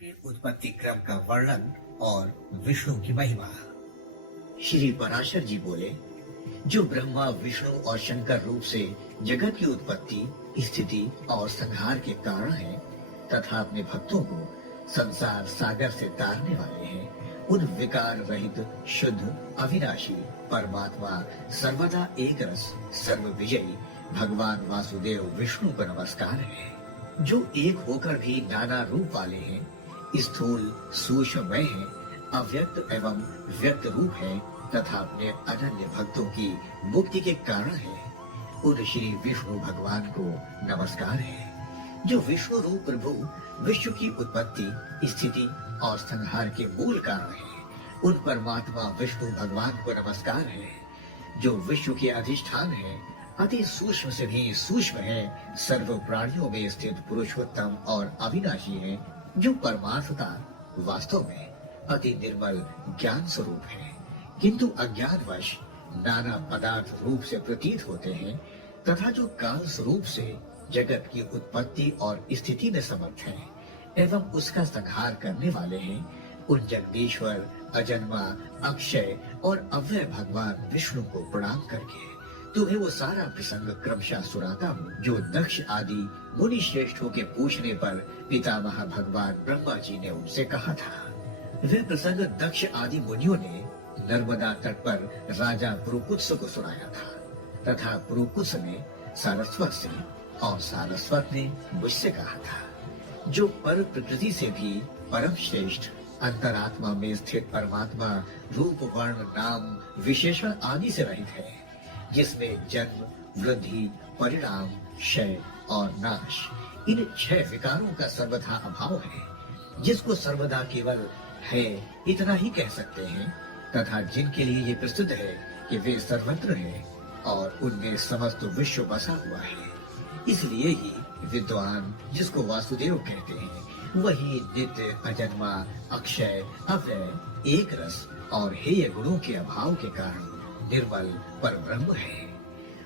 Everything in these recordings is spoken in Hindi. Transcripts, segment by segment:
के उत्पत्ति क्रम का वर्णन और विष्णु की महिमा। श्री पराशर जी बोले, जो ब्रह्मा विष्णु और शंकर रूप से जगत की उत्पत्ति, स्थिति और संहार के कारण है तथा अपने भक्तों को संसार सागर से तारने वाले हैं, उन विकार रहित शुद्ध अविनाशी परमात्मा सर्वदा एक रस सर्व विजयी भगवान वासुदेव विष्णु को नमस्कार है, जो एक होकर भी नाना रूप वाले हैं, स्थूल सूक्ष्ममय है, अव्यक्त एवं व्यक्त रूप है तथा अपने अनन्य भक्तों की मुक्ति के कारण है, उन श्री विष्णु भगवान को नमस्कार है। जो विष्णु रूप प्रभु विश्व की उत्पत्ति, स्थिति और संहार के मूल कारण है, उन परमात्मा विष्णु भगवान को नमस्कार है। जो विश्व के अधिष्ठान है, अति सूक्ष्म से भी सूक्ष्म है, सर्व प्राणियों में स्थित पुरुषोत्तम और अविनाशी है, जो परमार्थता वास्तव में अति निर्मल ज्ञान स्वरूप है, किंतु अज्ञानवश नाना पदार्थ रूप से प्रतीत होते हैं, तथा जो काल स्वरूप से जगत की उत्पत्ति और स्थिति में समर्थ है एवं उसका संहार करने वाले हैं, उन जगदीश्वर अजन्मा अक्षय और अव्यय भगवान विष्णु को प्रणाम करके तुम्हें वो सारा प्रसंग क्रमशः सुनाता हूँ, जो दक्ष आदि मुनि श्रेष्ठों के पूछने पर पितामह भगवान ब्रह्मा जी ने उनसे कहा था। वह प्रसंग दक्ष आदि मुनियों ने नर्मदा तट पर राजा पुरुकुत्स को सुनाया था, तथा पुरुकुत्स ने सारस्वत से और सारस्वत ने मुझसे कहा था। जो पर प्रकृति से भी परम श्रेष्ठ अंतरात्मा में स्थित परमात्मा रूप वर्ण नाम विशेषण आदि से रहित है, जिसमें जन्म वृद्धि परिणाम क्षय और नाश इन 6 विकारों का सर्वथा अभाव है, जिसको सर्वदा केवल है इतना ही कह सकते हैं, तथा जिनके लिए ये प्रसिद्ध है कि वे सर्वत्र है और उनमें समस्त विश्व बसा हुआ है। इसलिए ही विद्वान, जिसको वासुदेव कहते हैं, वही नित्य अजन्मा अक्षय अव्यय एक रस और हेय गुणों के अभाव के कारण निर्मल पर ब्रह्म है।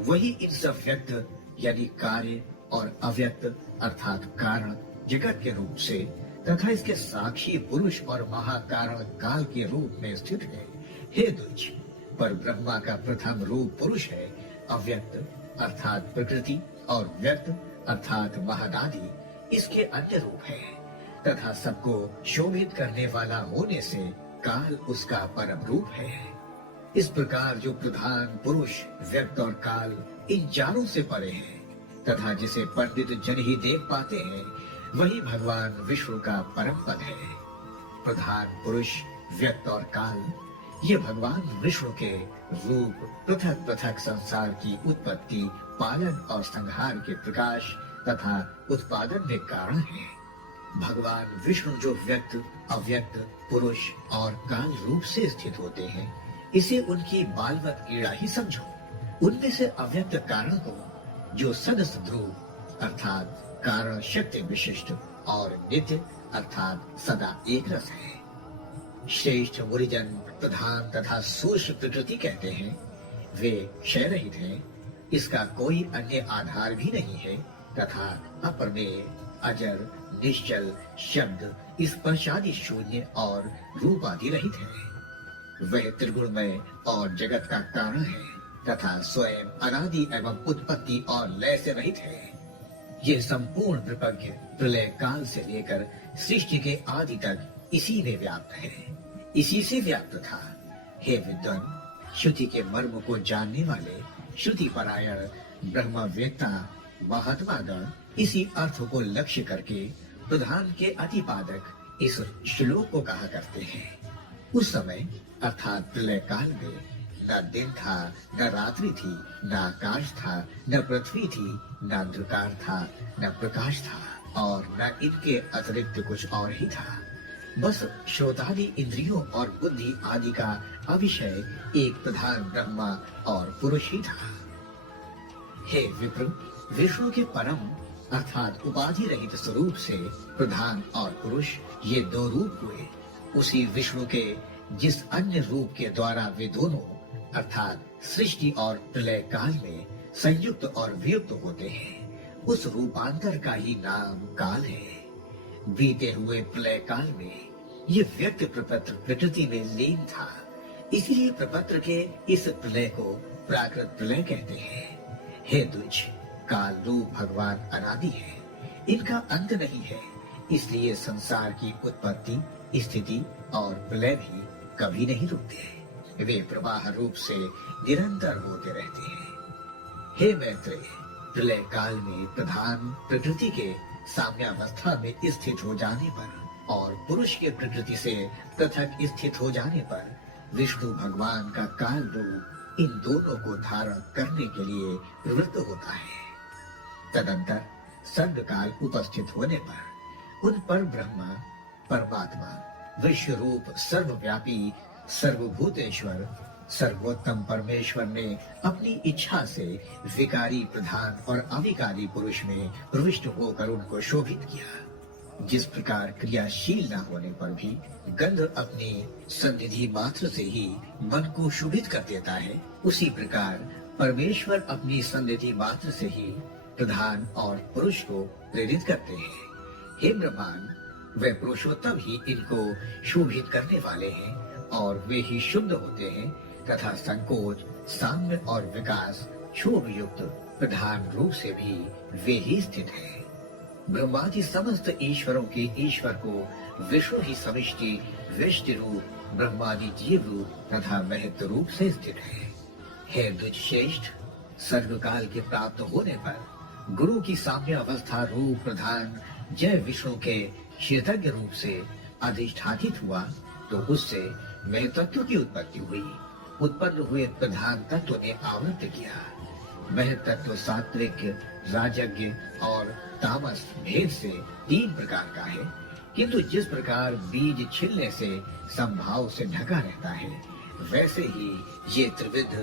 वही इन सब व्यक्त यानी कार्य और अव्यक्त अर्थात कारण जगत के रूप से तथा इसके साक्षी पुरुष और महाकारण काल के रूप में स्थित है। हे द्विज, पर ब्रह्मा का प्रथम रूप पुरुष है, अव्यक्त अर्थात प्रकृति और व्यक्त अर्थात महदादि इसके अन्य रूप है, तथा सबको शोभित करने वाला होने से काल उसका परम रूप है। इस प्रकार जो प्रधान पुरुष व्यक्त और काल इन चारों से परे है, तथा जिसे पंडित जन ही देख पाते हैं, वही भगवान विष्णु का परम पद है। प्रधान पुरुष व्यक्त और काल ये भगवान विष्णु के रूप पृथक पृथक संसार की उत्पत्ति, पालन और संहार के प्रकाश तथा उत्पादन में कारण है। भगवान विष्णु जो व्यक्त अव्यक्त पुरुष और काल रूप से स्थित होते हैं, इसे उनकी बालवत क्रीड़ा ही समझो। उनमें से अव्यक्त कारण को, जो सदस्य ध्रुव अर्थात कारण शक्ति विशिष्ट और नित्य अर्थात सदा एक रस है, श्रेष्ठ मुनिजन प्रधान तथा सूक्ष्म प्रकृति कहते हैं। वे क्षय रहित हैं, इसका कोई अन्य आधार भी नहीं है, तथा अप्रमेय अजर निश्चल शब्द स्पर्शादि शून्य और रूप आदि रहित है। वह त्रिगुणमय और जगत का कारण है, तथा स्वयं अनादि एवं उत्पत्ति और लय से रहित है। ये संपूर्ण प्रपंच प्रलय काल से लेकर सृष्टि के आदि तक इसी में व्याप्त है, इसी से व्याप्त था। हे विद्वान, श्रुति के मर्म को जानने वाले श्रुति परायण ब्रह्मवेत्ता महात्मा गण इसी अर्थ को लक्ष्य करके प्रधान के अतिपादक इस श्लोक को कहा करते हैं। उस समय अर्थात प्रलय काल में न दिन था, न रात्रि थी, न आकाश था, न पृथ्वी थी, न अंधकार था, न प्रकाश था, और न इनके अतिरिक्त कुछ और ही था। बस श्रोतादि इंद्रियों और बुद्धि आदि का अविषय एक प्रधान ब्रह्मा और पुरुष ही था। हे विप्र, विष्णु के परम अर्थात उपाधि रहित स्वरूप से प्रधान और पुरुष ये 2 रूप हुए। उसी विष्णु के जिस अन्य रूप के द्वारा वे दोनों अर्थात सृष्टि और प्रलय काल में संयुक्त और वियुक्त होते हैं, उस रूपांतर का ही नाम काल है। बीते हुए प्रलय काल में ये व्यक्त प्रपत्र प्रकृति में लीन था, इसीलिए प्रपत्र के इस प्रलय को प्राकृत प्रलय कहते हैं। हे द्विज, काल रूप भगवान अनादि है, इनका अंत नहीं है, इसलिए संसार की उत्पत्ति, स्थिति और प्रलय भी कभी नहीं रुकते। वे प्रवाह रूप से निरंतर होते रहते हैं। हे मैत्रेय, प्रलय काल में प्रधान प्रकृति के साम्यावस्था में स्थित हो जाने पर और पुरुष के प्रकृति से पृथक स्थित हो जाने पर विष्णु भगवान का काल रूप इन दोनों को धारण करने के लिए प्रवृत्त होता है। तदंतर सर्ग काल उपस्थित होने पर उन पर ब्रह्मा परमात्मा विश्व रूप सर्वव्यापी सर्वभूतेश्वर सर्वोत्तम परमेश्वर ने अपनी इच्छा से विकारी प्रधान और अविकारी पुरुष में प्रविष्ट होकर उनको शोभित किया। जिस प्रकार क्रियाशील न होने पर भी गंध अपनी सन्निधि मात्र से ही मन को शोभित कर देता है, उसी प्रकार परमेश्वर अपनी सन्निधि मात्र से ही प्रधान और पुरुष को प्रेरित करते हैं। हे ब्रह्मांड, वे पुरुषोत्तम ही इनको शोभित करने वाले हैं और वे ही शुद्ध होते हैं तथा संकोच, साम्य और विकास क्षोभ युक्त प्रधान रूप से भी वे ही स्थित हैं। ब्रह्मादि समस्त ईश्वरों के ईश्वर को विष्णु ही समिष्टि व्यष्टि रूप ब्रह्मादि जीव रूप तथा महत्व रूप से स्थित है। हे द्विज श्रेष्ठ, सर्ग काल के प्राप्त होने पर गुरु की साम्य अवस्था रूप प्रधान जय विष्णु के क्षेत्रज्ञ रूप से अधिष्ठापित हुआ तो उससे महतत्व की उत्पत्ति हुई। उत्पन्न हुए प्रधान तत्व ने आवृत किया। महतत्व सात्विक, राजज्ञ और तामस भेद से 3 प्रकार का है, किंतु जिस प्रकार बीज छिलने से संभाव से ढका रहता है, वैसे ही ये त्रिविध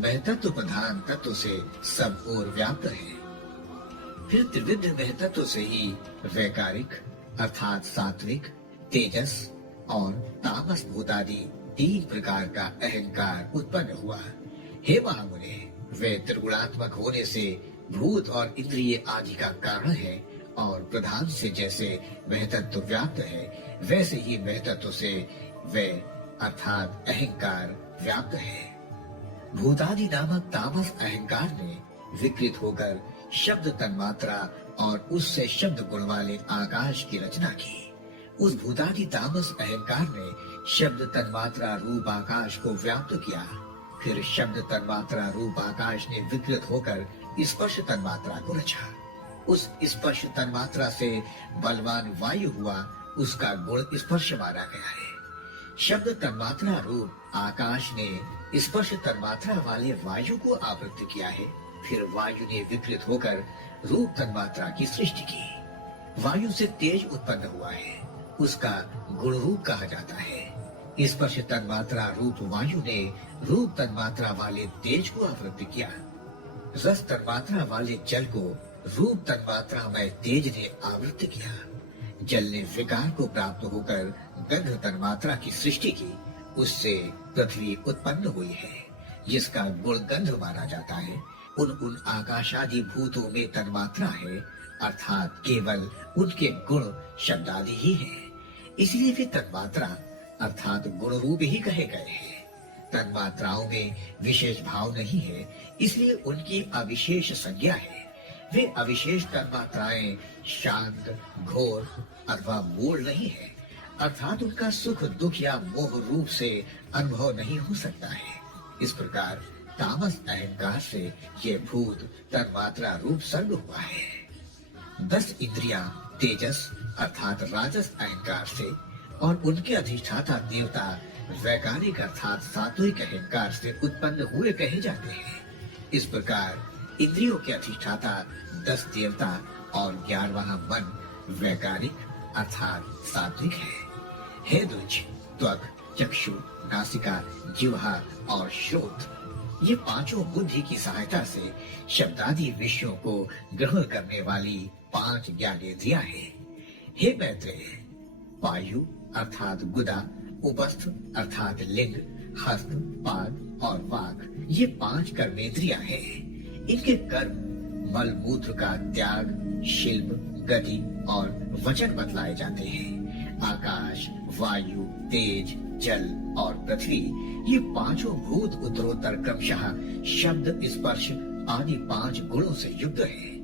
महतत्व प्रधान तत्व से सब ओर व्याप्त है। फिर त्रिविध महतत्व से ही वैकारिक अर्थात सात्विक, तेजस और तामस भूतादि 3 प्रकार का अहंकार उत्पन्न हुआ। हे महामुने, वे त्रिगुणात्मक होने से भूत और इंद्रिय आदि का कारण है और प्रधान से जैसे महतत्व व्याप्त है, वैसे ही महतत्व से वे अर्थात अहंकार व्याप्त है। भूतादि नामक तामस अहंकार ने विकृत होकर शब्द तन्मात्रा और उससे शब्द गुण वाले आकाश की रचना की। उस भूतादि तामस अहंकार ने शब्द तन्मात्रा रूप आकाश को व्याप्त किया। फिर शब्द तन्मात्रा रूप आकाश ने विकृत होकर स्पर्श तन्मात्रा को रचा। उस स्पर्श तन्मात्रा से बलवान वायु हुआ, उसका गुण स्पर्श माना गया है। शब्द तन्मात्रा रूप आकाश ने स्पर्श तन्मात्रा वाले वायु को आवृत्त किया है। फिर वायु ने विकृत होकर रूप तन्मात्रा की सृष्टि की। वायु से तेज उत्पन्न हुआ है, उसका गुण रूप कहा जाता है। स्पर्श तन्मात्रा रूप वायु ने रूप तन्मात्रा वाले तेज को आवृत्त किया। रस तन्मात्रा वाले जल को रूप तन्मात्रा में तेज ने आवृत्त किया। जल ने विकार को प्राप्त होकर गंध तन्मात्रा की सृष्टि की, उससे पृथ्वी उत्पन्न हुई है, जिसका गुण गंध माना जाता है। उन आकाशादि भूतों में तन्मात्रा है, अर्थात केवल उनके गुण शब्दादि ही है, इसलिए वे तन्मात्रा अर्थात गुण रूप ही कहे गए हैं। तन्मात्राओं में विशेष भाव नहीं है, इसलिए उनकी अविशेष संज्ञा है। वे अविशेष तन्मात्राएं शांत, घोर अथवा मूल नहीं है, अर्थात उनका सुख, दुख या मोह रूप से अनुभव नहीं हो सकता है। इस प्रकार तामस अहंकार से ये भूत तन्मात्रा रूप सर्ग हुआ है। 10 इंद्रियां तेजस अर्थात राजस अहंकार से और उनके अधिष्ठाता देवता वैकारिक अर्थात सात्विक अहंकार से उत्पन्न हुए कहे जाते हैं। इस प्रकार इंद्रियों के अधिष्ठाता 10 देवता और 11वां मन वैकारिक अर्थात सात्विक है। हे द्विज, त्वक, चक्षु, नासिका, जिह्वा और श्रोत, ये पांचों बुद्धि की सहायता से शब्दादि विषयों को ग्रहण करने वाली 5 ज्ञानेंद्रियां हैं। हे मैत्रेय, वायु अर्थात गुदा, उपस्थ अर्थात लिंग, हस्त, पाद और वाक, ये 5 कर्मेंद्रियां हैं। इनके कर्म मल मूत्र का त्याग, शिल्प, गति और वचन बतलाए जाते हैं। आकाश, वायु, तेज, जल और पृथ्वी, ये पांचों भूत उत्तरोत्तर क्रमशः शब्द, स्पर्श आदि 5 गुणों से युक्त है।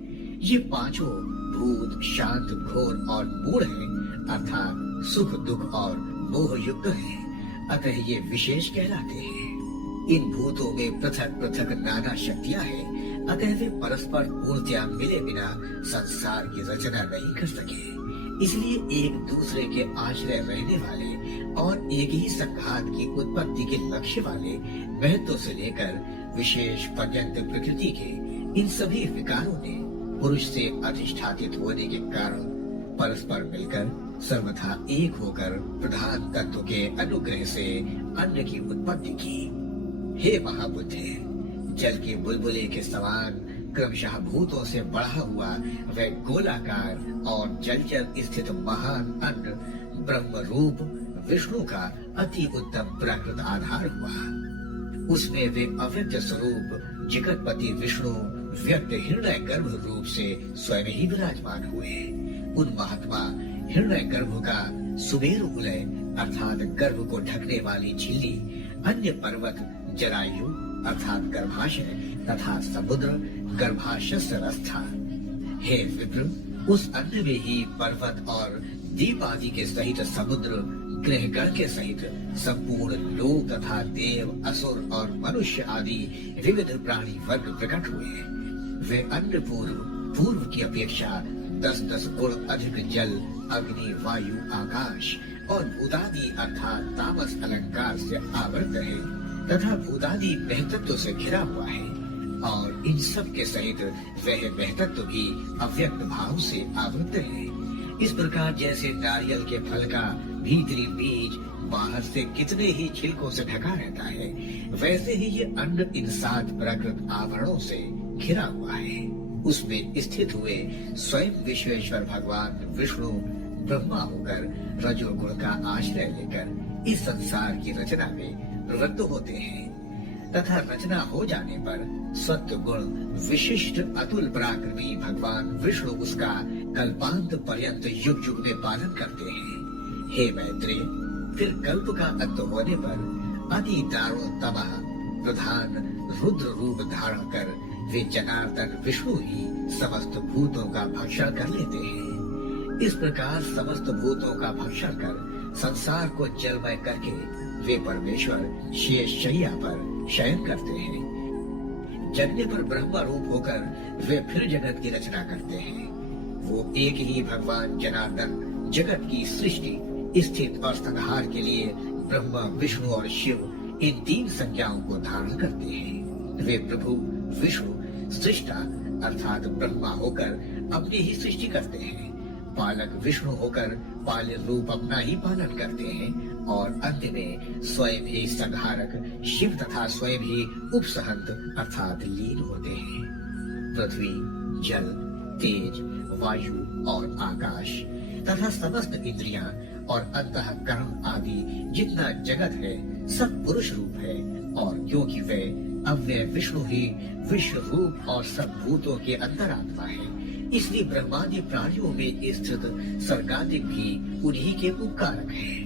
ये पांचों भूत शांत, घोर और मूढ़ हैं, अर्थात सुख, दुख और मोह युक्त हैं। अतः ये विशेष कहलाते हैं। इन भूतों में पृथक पृथक नाना शक्तियां हैं, अतः वे परस्पर पूर्णतया मिले बिना संसार की रचना नहीं कर सके। इसलिए एक दूसरे के आश्रय रहने वाले और एक ही संघात की उत्पत्ति के लक्ष्य वाले महत्व से लेकर विशेष पर्यंत प्रकृति के इन सभी विकारों ने पुरुष से अधिष्ठापित होने के कारण परस्पर मिलकर सर्वथा एक होकर प्रधान तत्व के अनुग्रह से अन्न की उत्पत्ति की। हे महाबुद्ध, जल के बुलबुले के समान क्रमशः भूतों से बढ़ा हुआ वह गोलाकार और जलचर स्थित महान अन्न ब्रह्म रूप विष्णु का अति उत्तम प्राकृत आधार हुआ। उसमें वे अव्यक्त स्वरूप जगतपति विष्णु व्यक्त हृदय गर्भ रूप से स्वयं ही विराजमान हुए। उन महात्मा हृदय गर्भ का सुमेरु उलय अर्थात गर्भ को ढकने वाली झिल्ली, अन्य पर्वत जरायु अर्थात गर्भाशय तथा समुद्र गर्भाशय रस्था। हे विप्र, उस अन्न में ही पर्वत और दीप आदि के सहित समुद्र, ग्रहगण के सहित संपूर्ण लोक तथा देव, असुर और मनुष्य आदि विविध प्राणी वर्ग प्रकट हुए। वे अन्न पूर्व की अपेक्षा 10-10 गुण अधिक जल, अग्नि, वायु, आकाश और भूतादि अर्थात तामस अलंकार से आवृत है तथा भूतादि महतत्व से घिरा हुआ है, और इन सब के सहित वह महतत्व भी अव्यक्त भाव से आवृत है। इस प्रकार जैसे नारियल के फल का भीतरी बीज बाहर से कितने ही छिलकों से ढका रहता है, वैसे ही ये अन्न इन 7 प्राकृत आवरणों से घिरा हुआ है। उसमें स्थित हुए स्वयं विश्वेश्वर भगवान विष्णु ब्रह्मा होकर रजोगुण का आश्रय लेकर इस संसार की रचना में प्रवृत्त होते हैं तथा रचना हो जाने पर सत्य गुण विशिष्ट अतुल पराक्रमी भगवान विष्णु उसका कल्पांत पर्यंत युग युग में पालन करते हैं। हे मैत्रेय, फिर कल्प का अंत होने पर अति दारुण तबाह प्रधान रुद्र रूप धारण कर वे जनार्दन विष्णु ही समस्त भूतों का भक्षण कर लेते हैं। इस प्रकार समस्त भूतों का भक्षण कर संसार को जलमय करके वे परमेश्वर शेष शैया पर शयन करते हैं। जगने पर ब्रह्म रूप होकर वे फिर जगत की रचना करते हैं। वो एक ही भगवान जनार्दन जगत की सृष्टि, स्थित और संहार के लिए ब्रह्मा, विष्णु और शिव इन 3 संज्ञाओं को धारण करते हैं। वे प्रभु विष्णु सृष्टा अर्थात ब्रह्मा होकर अपनी ही सृष्टि करते हैं, पालक विष्णु होकर पाल्य रूप अपना ही पालन करते हैं, और अंत में स्वयं ही संहारक शिव तथा स्वयं ही उपसहंत अर्थात लीन होते हैं। पृथ्वी, जल, तेज, वायु और आकाश तथा समस्त इंद्रियां और अंतःकरण आदि जितना जगत है सब पुरुष रूप है, और क्योंकि वे अव्यय विष्णु ही विश्व रूप और सब भूतों के अंतरात्मा है, इसलिए ब्रह्मादि प्राणियों में स्थित सर्गादिक भी उन्हीं के उपकारक हैं।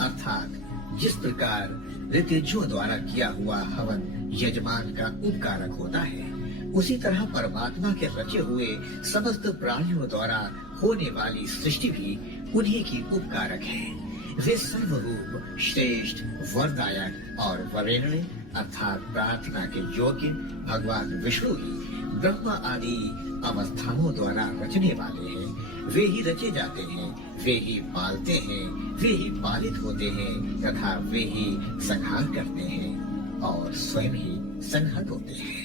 अर्थात जिस प्रकार ऋतुजों द्वारा किया हुआ हवन यजमान का उपकारक होता है, उसी तरह परमात्मा के रचे हुए समस्त प्राणियों द्वारा होने वाली सृष्टि भी उन्हीं की उपकारक है। वे सर्वरूप श्रेष्ठ, वरदायक और वरेण्य अर्थात प्रार्थना के योग्य भगवान विष्णु ही ब्रह्मा आदि अवस्थाओं द्वारा रचने वाले हैं। वे ही रचे जाते हैं, वे ही पालते हैं, वे ही पालित होते हैं तथा वे ही संहार करते हैं और स्वयं ही संहत होते हैं।